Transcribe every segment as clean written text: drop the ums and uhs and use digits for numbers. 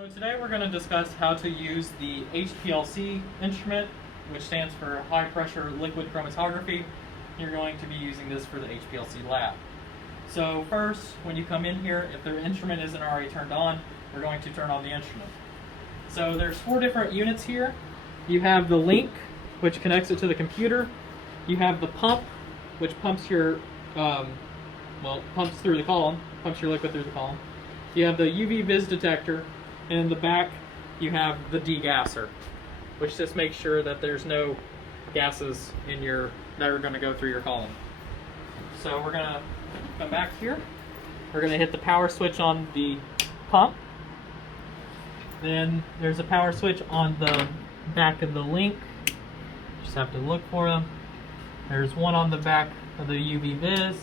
So today we're going to discuss how to use the HPLC instrument, which stands for high pressure liquid chromatography. You're going to be using this for the HPLC lab. So first, when you come in here, if the instrument isn't already turned on, we're going to turn on the instrument. So there's 4 different units here. You have the link, which connects it to the computer. You have the pump, which pumps your, pumps through the column, pumps your liquid through the column. You have the UV vis detector, and in the back you have the degasser, which just makes sure that there's no gases in that are going to go through your column. So we're going to come back here. We're going to hit the power switch on the pump. Then there's a power switch on the back of the link. Just have to look for them. There's one on the back of the UV vis,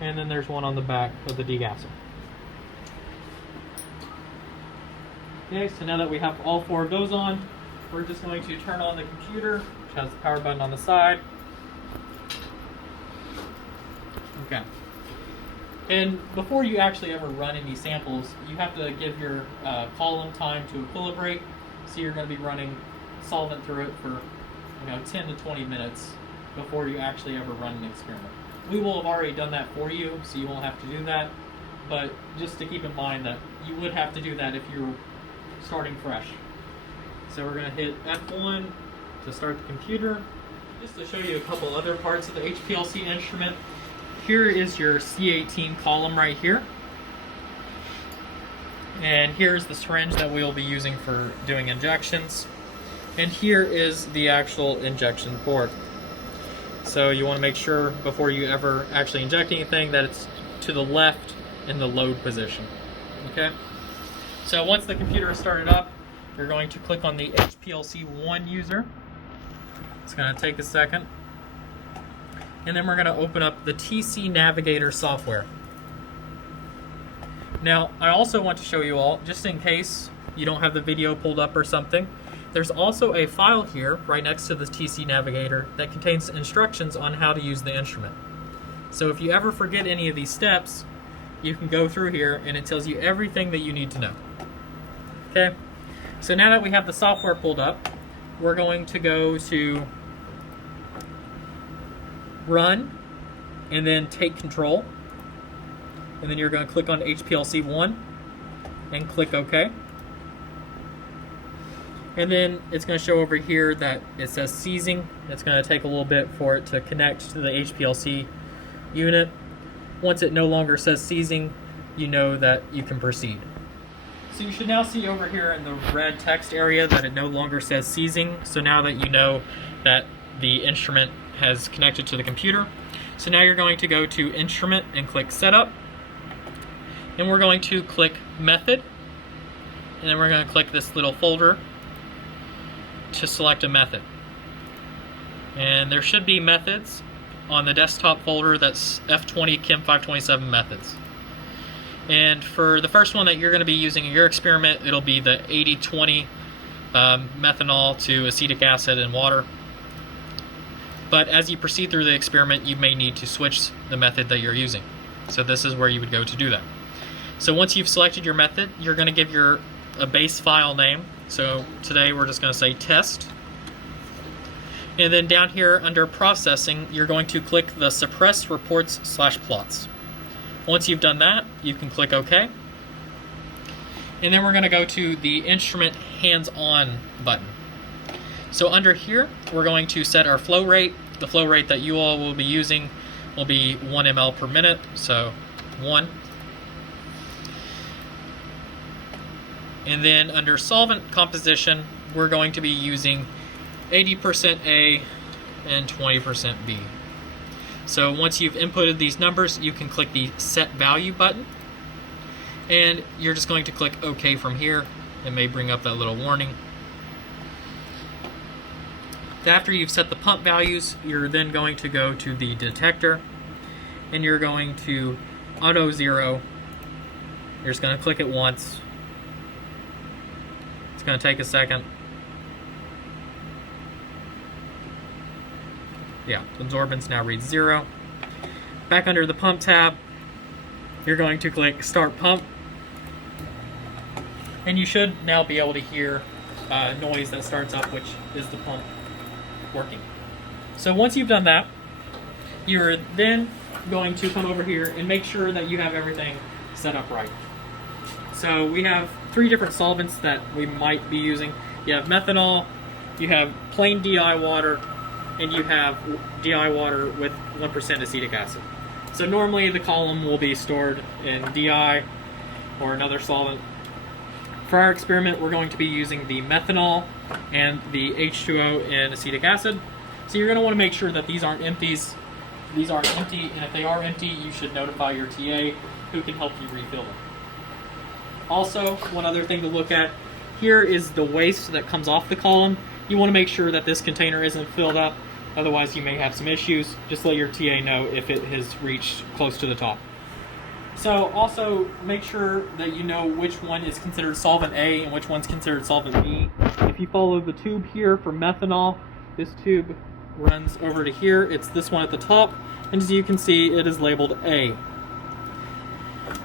and then there's one on the back of the degasser. Okay, so now that we have all 4 of those on, we're just going to turn on the computer, which has the power button on the side. Okay. And before you actually ever run any samples, you have to give your column time to equilibrate. So you're going to be running solvent through it for 10 to 20 minutes before you actually ever run an experiment. We will have already done that for you, so you won't have to do that. But just to keep in mind that you would have to do that if you're starting fresh. So we're going to hit F1 to start the computer. Just to show you a couple other parts of the HPLC instrument. Here is your C18 column right here. And here's the syringe that we'll be using for doing injections. And here is the actual injection port. So you want to make sure before you ever actually inject anything that it's to the left in the load position. Okay? So once the computer is started up, you're going to click on the HPLC 1 user. It's going to take a second. And then we're going to open up the TC Navigator software. Now, I also want to show you all, just in case you don't have the video pulled up or something, there's also a file here right next to the TC Navigator that contains instructions on how to use the instrument. So if you ever forget any of these steps, you can go through here and it tells you everything that you need to know. Okay, so now that we have the software pulled up, we're going to go to Run and then Take Control, and then you're going to click on HPLC 1 and click OK. And then it's going to show over here that it says seizing. It's going to take a little bit for it to connect to the HPLC unit. Once it no longer says seizing, you know that you can proceed. So you should now see over here in the red text area that it no longer says seizing. So now that you know that the instrument has connected to the computer. So now you're going to go to Instrument and click Setup. And we're going to click Method. And then we're going to click this little folder to select a method. And there should be methods on the desktop folder that's F20 Chem 527 methods. And for the first one that you're going to be using in your experiment, it'll be the 80-20 methanol to acetic acid and water. But as you proceed through the experiment, you may need to switch the method that you're using. So this is where you would go to do that. So once you've selected your method, you're going to give a base file name. So today we're just going to say test. And then down here under processing, you're going to click the suppress reports/plots. Once you've done that, you can click OK. And then we're going to go to the instrument hands-on button. So under here, we're going to set our flow rate. The flow rate that you all will be using will be 1 ml per minute, so 1. And then under solvent composition, we're going to be using 80% A and 20% B. So once you've inputted these numbers, you can click the Set Value button. And you're just going to click OK from here. It may bring up that little warning. After you've set the pump values, you're then going to go to the detector. And you're going to Auto 0. You're just going to click it once. It's going to take a second. Yeah, absorbance now reads 0. Back under the pump tab, you're going to click Start Pump. And you should now be able to hear noise that starts up, which is the pump working. So once you've done that, you're then going to come over here and make sure that you have everything set up right. So we have 3 different solvents that we might be using. You have methanol, you have plain DI water, and you have DI water with 1% acetic acid. So normally the column will be stored in DI or another solvent. For our experiment, we're going to be using the methanol and the H2O and acetic acid. So you're going to want to make sure that these aren't empties. These aren't empty, and if they are empty, you should notify your TA who can help you refill them. Also, one other thing to look at, here is the waste that comes off the column. You want to make sure that this container isn't filled up, otherwise you may have some issues. Just let your TA know if it has reached close to the top. So also make sure that you know which one is considered solvent A and which one's considered solvent B. If you follow the tube here for methanol, this tube runs over to here. It's this one at the top, and as you can see, it is labeled A.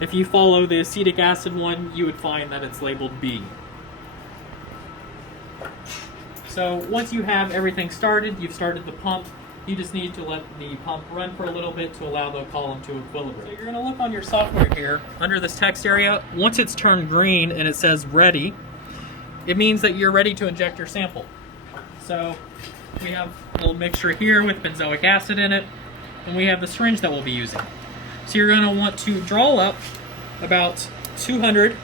If you follow the acetic acid one, you would find that it's labeled B. So once you have everything started, you've started the pump, you just need to let the pump run for a little bit to allow the column to equilibrate. So you're going to look on your software here, under this text area. Once it's turned green and it says ready, it means that you're ready to inject your sample. So we have a little mixture here with benzoic acid in it, and we have the syringe that we'll be using. So you're going to want to draw up about 200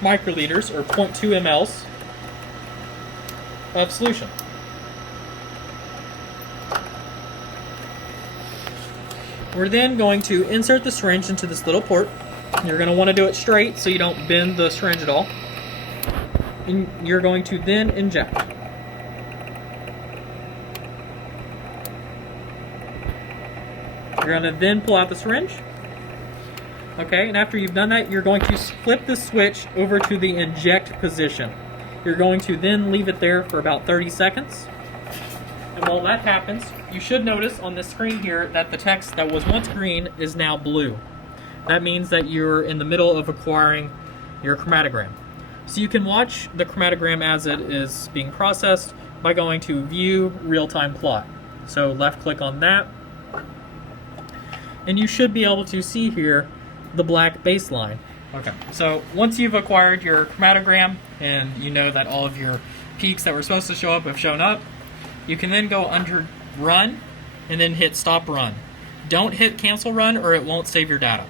microliters, or 0.2 mLs, of solution. We're then going to insert the syringe into this little port. You're going to want to do it straight so you don't bend the syringe at all. And you're going to then inject. You're going to then pull out the syringe. Okay, and after you've done that, you're going to flip the switch over to the inject position. You're going to then leave it there for about 30 seconds. And while that happens, you should notice on the screen here that the text that was once green is now blue. That means that you're in the middle of acquiring your chromatogram. So you can watch the chromatogram as it is being processed by going to View Real-Time Plot. So left click on that, and you should be able to see here the black baseline. Okay, so once you've acquired your chromatogram and you know that all of your peaks that were supposed to show up have shown up, you can then go under Run and then hit Stop Run. Don't hit Cancel Run or it won't save your data.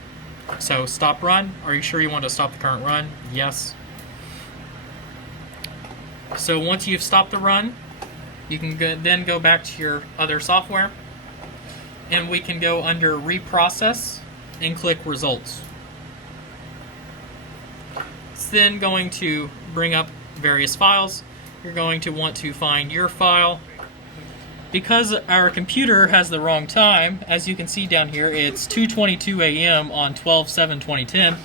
So stop run. Are you sure you want to stop the current run? Yes. So once you've stopped the run, you can then go back to your other software, and we can go under Reprocess and click Results. It's then going to bring up various files. You're going to want to find your file. Because our computer has the wrong time, as you can see down here, it's 2:22 a.m. on 12/7/2010.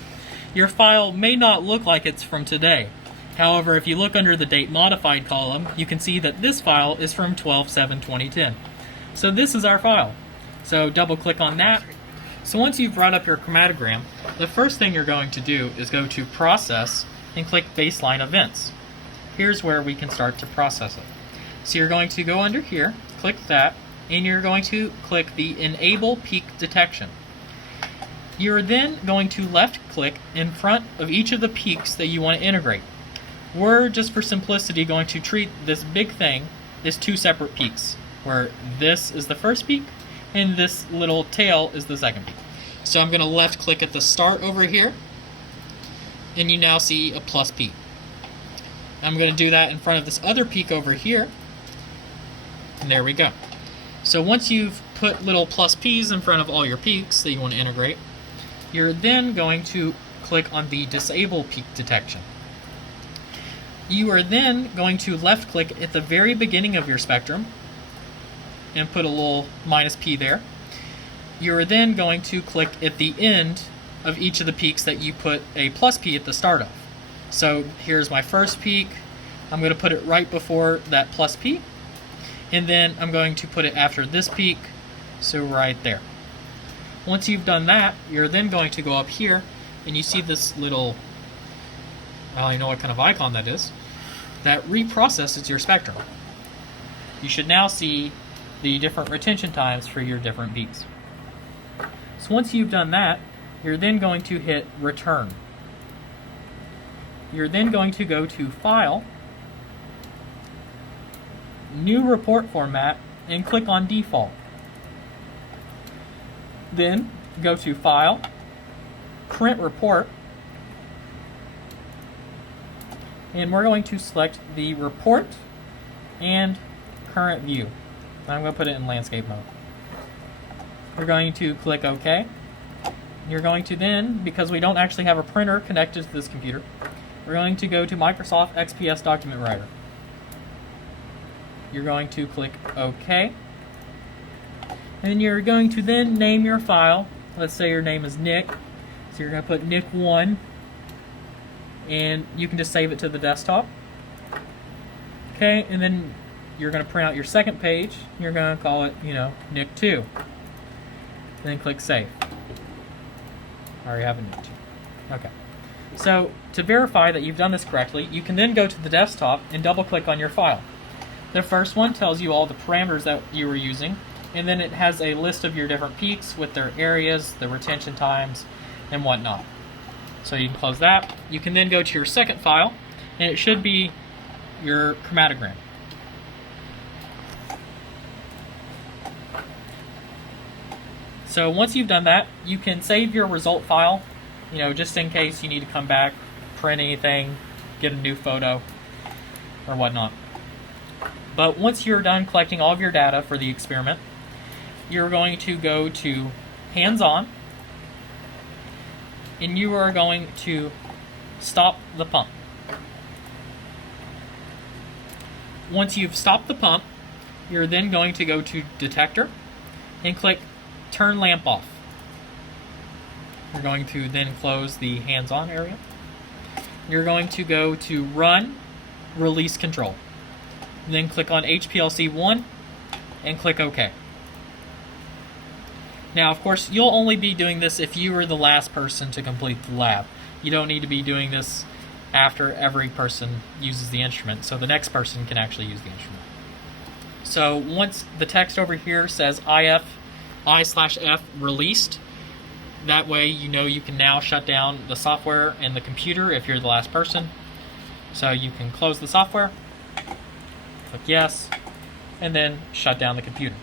Your file may not look like it's from today. However, if you look under the Date Modified column, you can see that this file is from 12/7/2010. So this is our file. So double click on that. So once you've brought up your chromatogram, the first thing you're going to do is go to Process and click Baseline Events. Here's where we can start to process it. So you're going to go under here, click that, and you're going to click the Enable Peak Detection. You're then going to left click in front of each of the peaks that you want to integrate. We're, just for simplicity, going to treat this big thing as two separate peaks, where this is the first peak and this little tail is the second peak. So I'm going to left click at the start over here, and you now see a plus peak. I'm going to do that in front of this other peak over here, and there we go. So once you've put little plus P's in front of all your peaks that you want to integrate, you're then going to click on the Disable Peak Detection. You are then going to left click at the very beginning of your spectrum and put a little minus P there. You're then going to click at the end of each of the peaks that you put a plus P at the start of. So here's my first peak. I'm going to put it right before that plus P, and then I'm going to put it after this peak, so right there. Once you've done that, you're then going to go up here, and you see this little now you know what kind of icon that is, that reprocesses your spectrum. You should now see the different retention times for your different beats. So once you've done that, you're then going to hit Return. You're then going to go to File, New Report Format, and click on Default. Then go to File, Print Report, and we're going to select the Report and Current View. I'm going to put it in landscape mode. We're going to click OK. You're going to then, because we don't actually have a printer connected to this computer, we're going to go to Microsoft XPS Document Writer. You're going to click OK. And you're going to then name your file. Let's say your name is Nick. So you're going to put Nick1, and you can just save it to the desktop. Okay, and then you're going to print out your second page. You're going to call it, Nick2. Then click Save. I already have a Nick2. Okay. So to verify that you've done this correctly, you can then go to the desktop and double-click on your file. The first one tells you all the parameters that you were using, and then it has a list of your different peaks with their areas, the retention times, and whatnot. So you can close that. You can then go to your second file, and it should be your chromatogram. So once you've done that, you can save your result file, just in case you need to come back, print anything, get a new photo, or whatnot. But once you're done collecting all of your data for the experiment, you're going to go to Hands-On, and you are going to stop the pump. Once you've stopped the pump, you're then going to go to Detector and click Turn Lamp Off. You're going to then close the hands-on area. You're going to go to Run, Release Control. Then click on HPLC 1 and click OK. Now, of course, you'll only be doing this if you were the last person to complete the lab. You don't need to be doing this after every person uses the instrument, so the next person can actually use the instrument. So once the text over here says I/F released, that way you can now shut down the software and the computer if you're the last person. So you can close the software, click yes, and then shut down the computer.